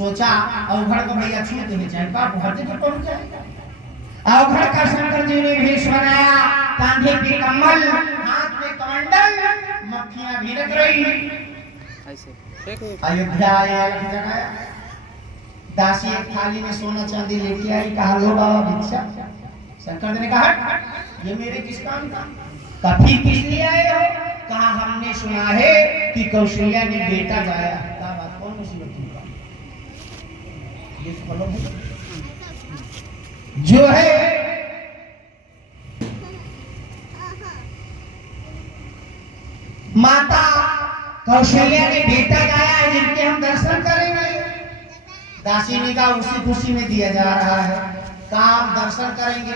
सोचा अवघड़ को भैया छू देने चाहिए का बहुत ही पहुंच जाएगा। अवघड़ का शंकर जी ने भेष बनाया, कांधे पे कमल, हाथ में कमंडल, मक्खियां भिनक रही। ऐसे अयोध्या आया, जगाया दासी एक थाली में सोना चांदी लेके आई, कहा लो बाबा भिक्षा। शंकर जी ने कहा ये मेरे किस काम का, कभी किस लिए आए हो? कहा हमने सुना है कि कौशल्या ने बेटा जाया। क्या बात, कौन मुसीबत की बात? जो है माता कौशल्या ने बेटा गाया है, जिनके हम दर्शन करेंगे। दासी ने कहा उसी खुशी में दिया जा रहा है, काम दर्शन करेंगे,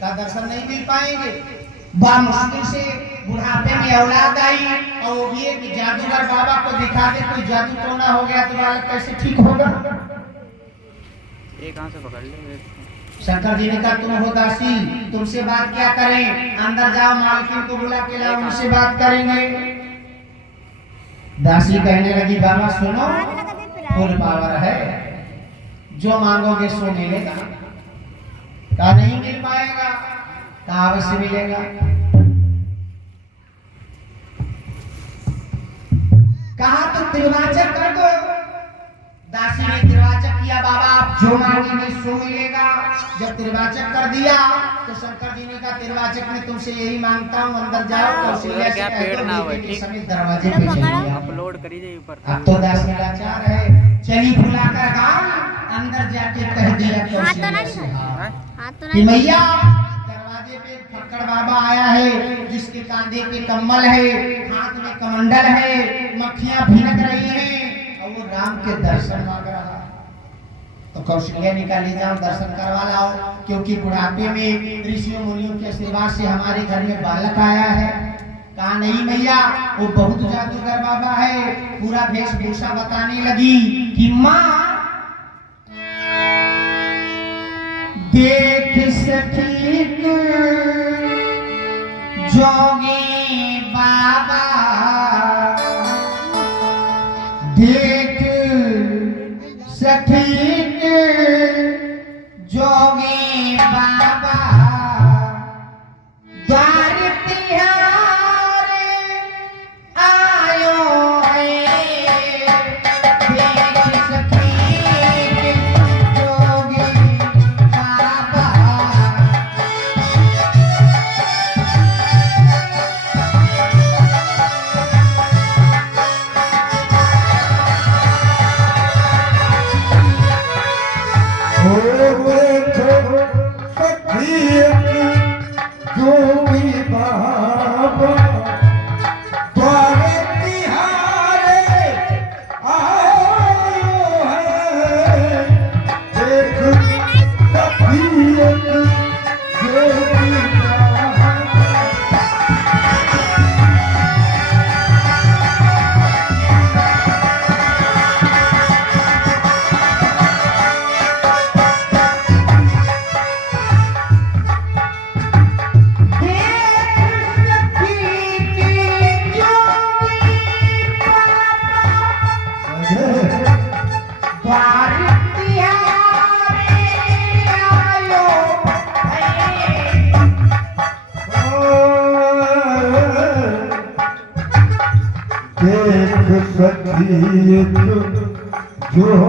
का दर्शन नहीं मिल पाएंगे। बड़ा मुश्किल से बुढ़ापे में औलाद आई, और वो भी एक जादूगर बाबा को दिखा दे कोई जादू टोना हो गया तो बालक कैसे ठीक होगा? एक हाथ से पकड़ ले। शंकर जी ने कहा तुम हो दासी, तुमसे बात क्या करें, अंदर जाओ मालकिन को बुला के लाओ, उनसे बात करेंगे। दासी कहने लगी बाबा सुनो, फुल पावर है, जो मांगोगे सो मिलेगा। कहा नहीं मिल पाएगा, कहा अवश्य मिलेगा। कहा तुम तिरवाचक कर दो। दासी ने तिरवाचक किया, बाबा आप जो मांगेंगे सो मिलेगा। जब तिरवाचक कर दिया तो शंकर जी ने कहा तिरवाचक में तुमसे यही मांगता हूँ, अंदर जाओ कौशल्या से कह दो कि सभी दरवाजे पे चलिए। अपलोड करी जाइए ऊपर। अब तो दासी लाचार है, चली बुलाकर गाँव, अंदर जाके कह दिया कौशल्या से कि मैया दरवाजे पे फक्कड़ बाबा आया है, जिसके कांधे पे कम्बल है, हाथ में कमंडल है, मक्खियां भिनक रही हैं, और वो राम के दर्शन मांग रहा है। तो कौशल्या निकाली जाओ दर्शन करवा लाओ, क्योंकि बुढ़ापे में ऋषियों मुनियों के आशीर्वाद से हमारे घर में बालक आया है। कहा नहीं मैया वो बहुत जादूगर बाबा है। पूरा वेशभूषा बताने लगी कि माँ देख सखी जोगी बाबा, देख सखी जोगी बाबा, द्वार तिहारे आयो है। देख सखी जोगी बाबा,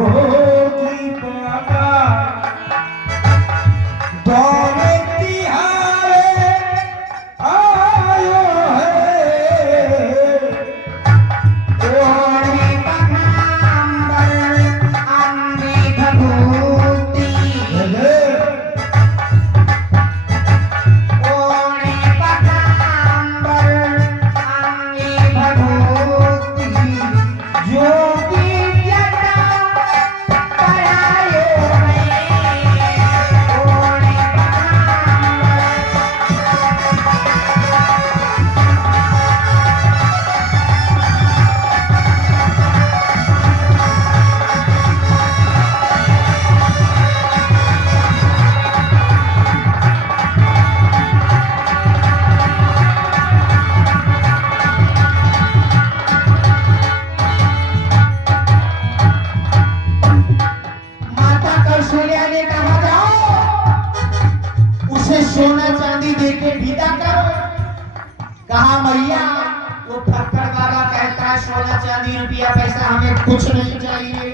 जोगी बाबा, द्वार तिहारे आयो है। ओढ़े पीतांबर अंगे भभूति, ओढ़े पीतांबर अंगे भभूति, जोगी जटा कौशल्या ने कहा जाओ उसे सोना चांदी देके विदा करो। कहा मैया वो फक्कड़ बाबा कहता है सोना चांदी रुपया पैसा हमें कुछ नहीं चाहिए।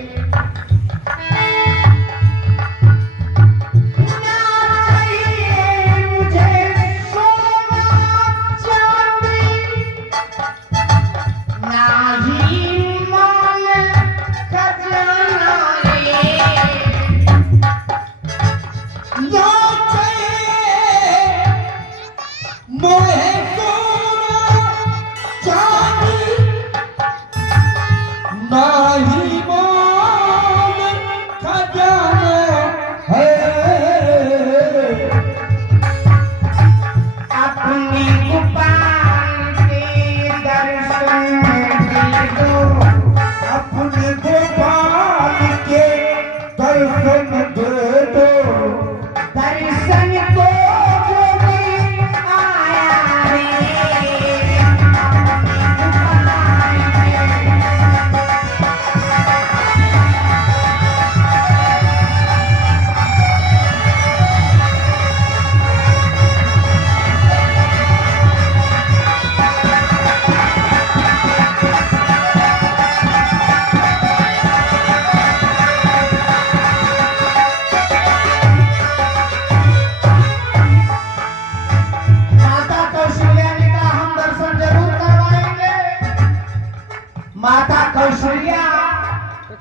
माता कौशल्या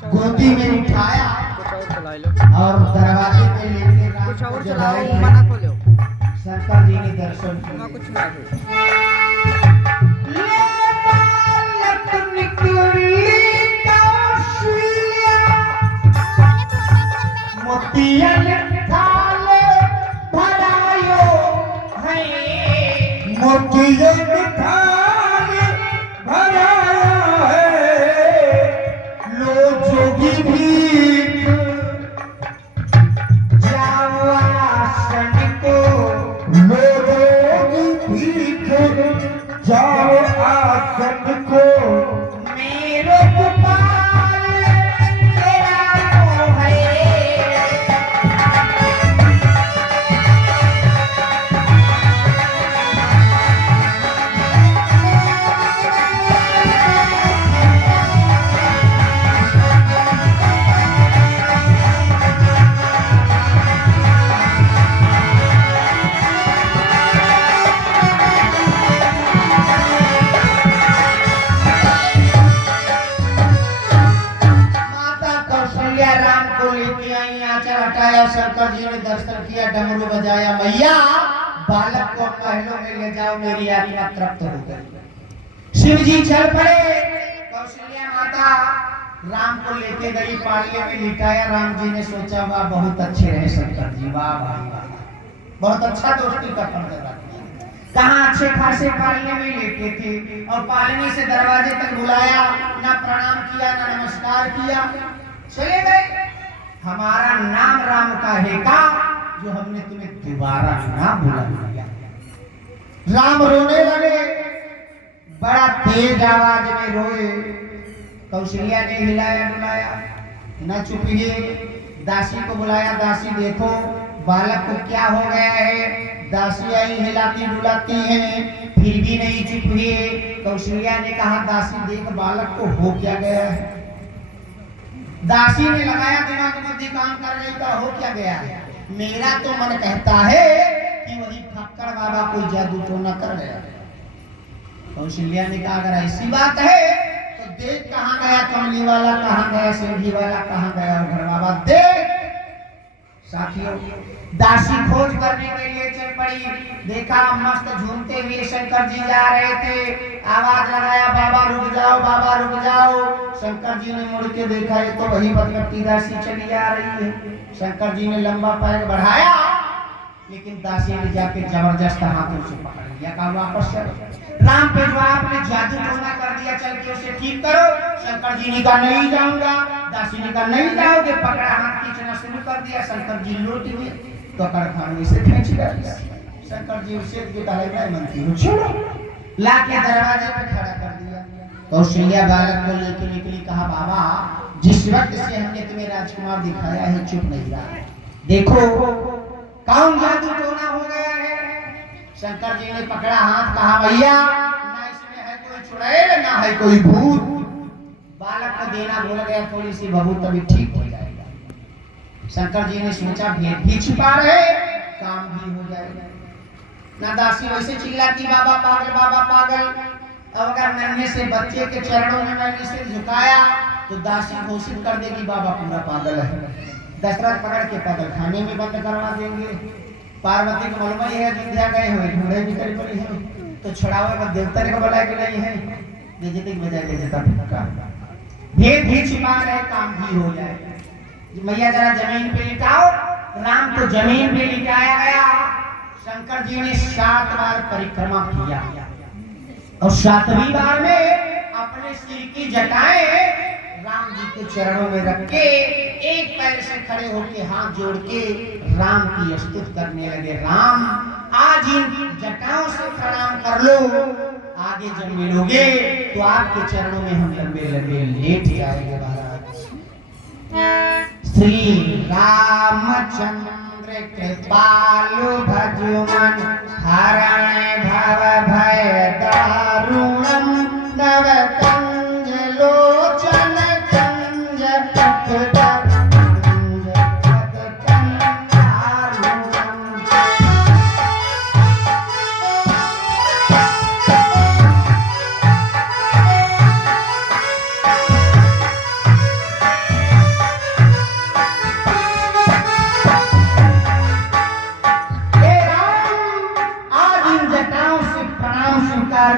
गोदी में उठाया और दरवाजे पे लेके कुछ और चलाओ मना खोलो। शंकर जी ने दर्शन किया। कुछ ना मोतियन थाले भरायो है मोतियन थाले भराया है लो जोगी भी जाओ आसन को लो जोगी भी जाओ आसन को मेरे गोपाल तेरा मोह है। शंकर जी ने दर्शन किया, डमरू बजाया, मैया बालक को महलों में ले जाओ, मेरी आत्मा तृप्त हो गई। शिव जी चल पड़े, कौशल्या माता राम को लेके गई, पालिये में लिटाया। राम जी ने सोचा वाह बहुत अच्छे रहे शंकर जी, वाह भाई वाह, बहुत अच्छा दोस्ती का पर्दा किया। कहाँ अच्छे खासे पालिये में लेटे थे और पालने से दरवाजे तक बुलाया, ना प्रणाम किया ना नमस्कार किया, चले गए। हमारा नाम राम का है का जो हमने तुम्हें दोबारा ना बुला लिया। राम रोने लगे, बड़ा तेज आवाज में रोए। कौशल्या ने हिलाया बुलाया, न चुपिए। दासी को बुलाया, दासी देखो बालक को क्या हो गया है। दासी आई, हिलाती डुलाती है, फिर भी नहीं चुप हुए। कौशल्या ने कहा दासी देख बालक को हो क्या गया है। दासी ने लगाया दिमाग बुद्धि काम कर रही था, हो क्या गया है। मेरा तो मन कहता है कि वही फक्कड़ बाबा कोई जादू तो न कर गया। कौशल्या ने कहा अगर ऐसी बात है तो देख कहाँ गया कमली वाला, कहाँ गया सीढ़ी वाला, कहाँ गया घर बाबा, देख। साथियों दासी खोज करने के लिए चल पड़ी। देखा मस्त झूमते हुए शंकर जी जा रहे थे। आवाज लगाया बाबा रुक जाओ, बाबा रुक जाओ। शंकर जी ने मुड़ के देखा ये तो वही बदकट्टी दासी चली आ रही है। शंकर जी ने लंबा पैर बढ़ाया, लेकिन दासी ने जाके जबरदस्त हाथों से पकड़ लिया, कहा वापस चलो। राम पे जो आपने जादू टोना कर दिया, चल के उसे ठीक करो। शंकर जी ने कहा नहीं जाऊंगा। दासी ने कहा नहीं जाओगे। पकड़ा, हाथ खींचना शुरू कर दिया। शंकर जी लौट हुए तो कड़खाने से खींच लिया। शंकर जी उसे मैं मनती हूँ, छोड़ो। लाके दरवाजे पे खड़ा कर दिया। कौशल्या बालक को लेके निकली, कहा बाबा जिस वक्त से हमने तुम्हें राजकुमार दिखाया है चुप नहीं रहा। देखो कौन जादू टोना हो गया है। शंकर जी ने पकड़ा हाथ, कहा भैया ना इसमें है कोई चुड़ैल ना है कोई भूत। बालक को देना भूल गया, थोड़ी सी भभूत तभी ठीक हो जाएगा। शंकर जी ने सोचा भेद भी छिपा रहे काम भी हो जाएगा। ना दासी वैसे चिल्लाती बाबा पागल बाबा पागल। अब अगर नन्हे से बच्चे के चरणों में मैंने सिर झुकाया तो दासी घोषित कर देगी बाबा पूरा पागल है। दशरथ पकड़ के पागल खाने में बंद करवा देंगे। पार्वती को मालूम है विद्या गए हुए ढूंढे भी करी पड़ी है तो छुड़ावे पर देवता ने बुलाया कि नहीं है बेइज्जती की बजाय बेइज्जता का भेद भी छिपा रहे काम भी हो जाए। मैया जरा जमीन पे लिटाओ। राम को जमीन पे लिटाया गया। शंकर जी ने 7 बार परिक्रमा किया और 7वीं बार में अपने सिर की जटाएं राम जी के चरणों में रख के एक पैर से खड़े होकर हाथ जोड़ के राम की स्तुति करने लगे। राम आज इन जटाओं से प्रणाम कर लो, आगे जब मिलोगे तो आपके चरणों में हम लंबे लंबे लेट जाएंगे। महाराज श्री रामचंद्र कृपालु भजमन हरण भव भय दारुणम नव कंज लोचन कंज पथ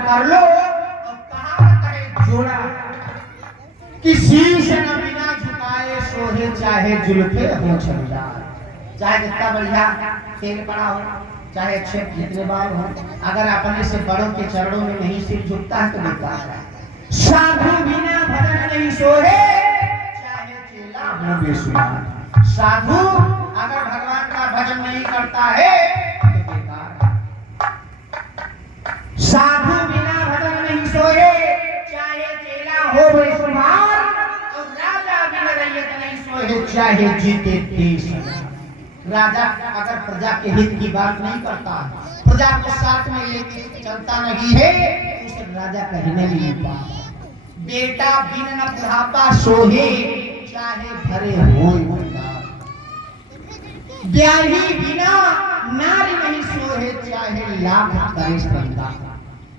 कर लो। और कहावत है जोड़ा कि शीश न बिना झुकाए सोहे चाहे जुल्फे हो छलदार। चाहे जितना बढ़िया तेल पड़ा हो, चाहे अच्छे जितने बार हो, अगर अपने से बड़ों के चरणों में नहीं सिर झुकता है तो बेकार है। साधु बिना भजन नहीं सोहे चाहे चेला हो बेसुमार। साधु अगर भगवान का भजन नहीं करता है तो बेकार है। साधु बिना भजन नहीं सोए चाहे चेला हो बेसुमार। और राजा बिना रैयत नहीं सोए चाहे जीते देश। राजा अगर प्रजा के हित की बात नहीं करता, प्रजा को साथ में लेके चलता नहीं है, उसे राजा कहने नहीं पाता। बेटा बिन न बुढ़ापा सोहे चाहे भरे होय भंडार। ब्याही बिना नारी नहीं सोहे चाहे लाख करे श्रद्धा।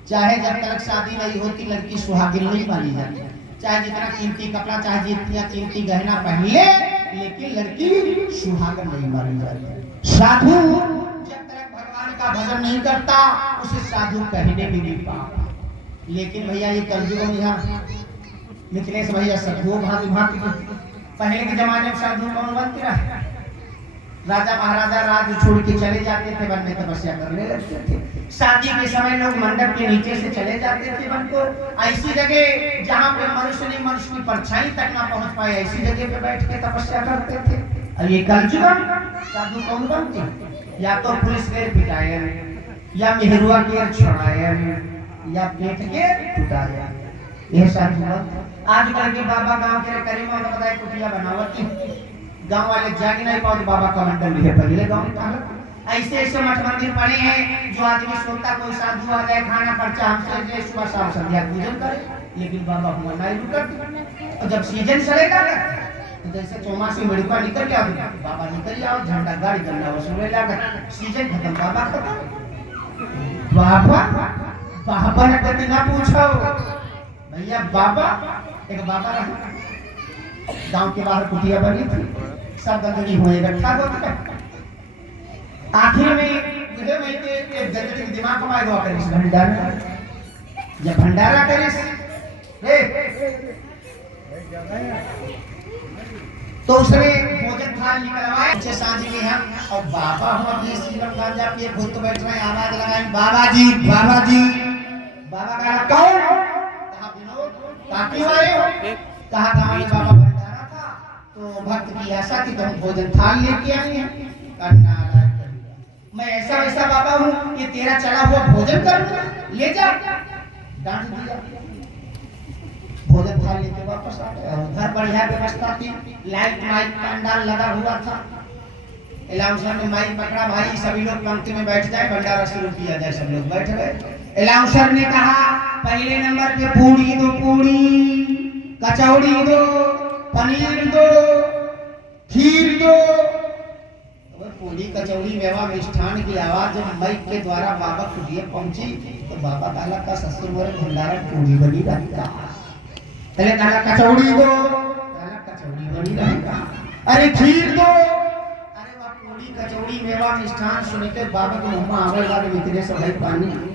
चाहे जब तक शादी नहीं होती लड़की सुहागिन नहीं मानी जाती, चाहे जितना कीमती कपड़ा चाहे जितना कीमती गहना पहन ले, लेकिन लड़की सुहागन नहीं मानी जाती। साधु जब तक भगवान का भजन नहीं करता उसे साधु कहने भी नहीं पाता। लेकिन भैया ये कलयुग में यहाँ मिथिलेश भैया साधु भांति भांति पहले के जमाने में साधु कौन बनते रहे। राजा महाराजा राज्य छोड़ के चले जाते थे, वन में तपस्या करने लगते थे। शादी के समय लोग मंडप के नीचे से चले जाते थे वन को, ऐसी जगह जहाँ पे मनुष्य नहीं मनुष्य की परछाई तक ना पहुँच पाए, ऐसी जगह पे बैठ के तपस्या करते थे। और ये कलयुग साधु कौन बनते? या तो पुलिस के पिटाए, या मेहरुआ के छुड़ाए, या पेट के पिटाए। यह साधु आजकल के बाबा गाँव के करीब में बताए कुटिया बनावती, गांव वाले जाग नहीं पाते बाबा का मंडल लिए। पहले गांव में ऐसे ऐसे मठ मंदिर पड़े हैं जो आदमी सोचता कोई साधु आ जाए खाना खर्चा हमसे सुबह शाम संध्या पूजन करे, लेकिन बाबा हमारा नहीं रुकते। और जब सीजन चलेगा तो जैसे चौमासी मड़ुआ निकल गया बाबा निकल जाओ, झंडा गाड़ी गंगा वसूले लगा, सीजन खत्म बाबा खत्म। बाबा बाबा ने कभी ना पूछो भैया। बाबा एक बाबा रहा गांव के बाहर कुटिया बनी थी, सब गंदगी हुए रखा होता। आखिर में मुझे एक गंदगी दिमाग कमाए हुआ करिस भंडारा। जब भंडारा करिस तो उसने भोजन थाल निकलवाए अच्छे सांझ में हम, और बाबा हम अपने सीरम गांजा पिए खुद तो बैठ रहे हैं, आवाज लगाई बाबा जी बाबा जी। बाबा कहा कौन? कहा विनोद काकी आए हो? कहा हमारे बाबा भंडारा था तो भक्त की आशा थी तो हम भोजन थाल लेके आए हैं। मैं ऐसा वैसा बाबा हूँ कि तेरा चढ़ा हुआ भोजन करूंगा, ले जा। डांट दिया। भोजन खा लेके वापस आ गए। और घर बढ़िया व्यवस्था थी, लाइट माइक पंडाल लगा हुआ था। अलाउंसर ने माइक पकड़ा, भाई सभी लोग पंक्ति में बैठ जाए, भंडारा शुरू किया जाए। सब लोग बैठ गए। अलाउंसर ने कहा पहले नंबर पे पूड़ी दो, पूड़ी, कचौड़ी दो, पनीर दो, खीर दो। पूड़ी कचौड़ी मेवा मिष्ठान की आवाज जब माइक के द्वारा बाबा कुटिया पहुंची तो बाबा ताला का ससुर मोरे भंडारा पूड़ी बनी रहेगा। पहले ताला कचौड़ी दो, ताला कचौड़ी बनी रहेगा। अरे खीर दो, अरे वाह पूड़ी कचौड़ी मेवा मिष्ठान सुन के बाबा के मुंह में आवे लगे, इतने से भाई पानी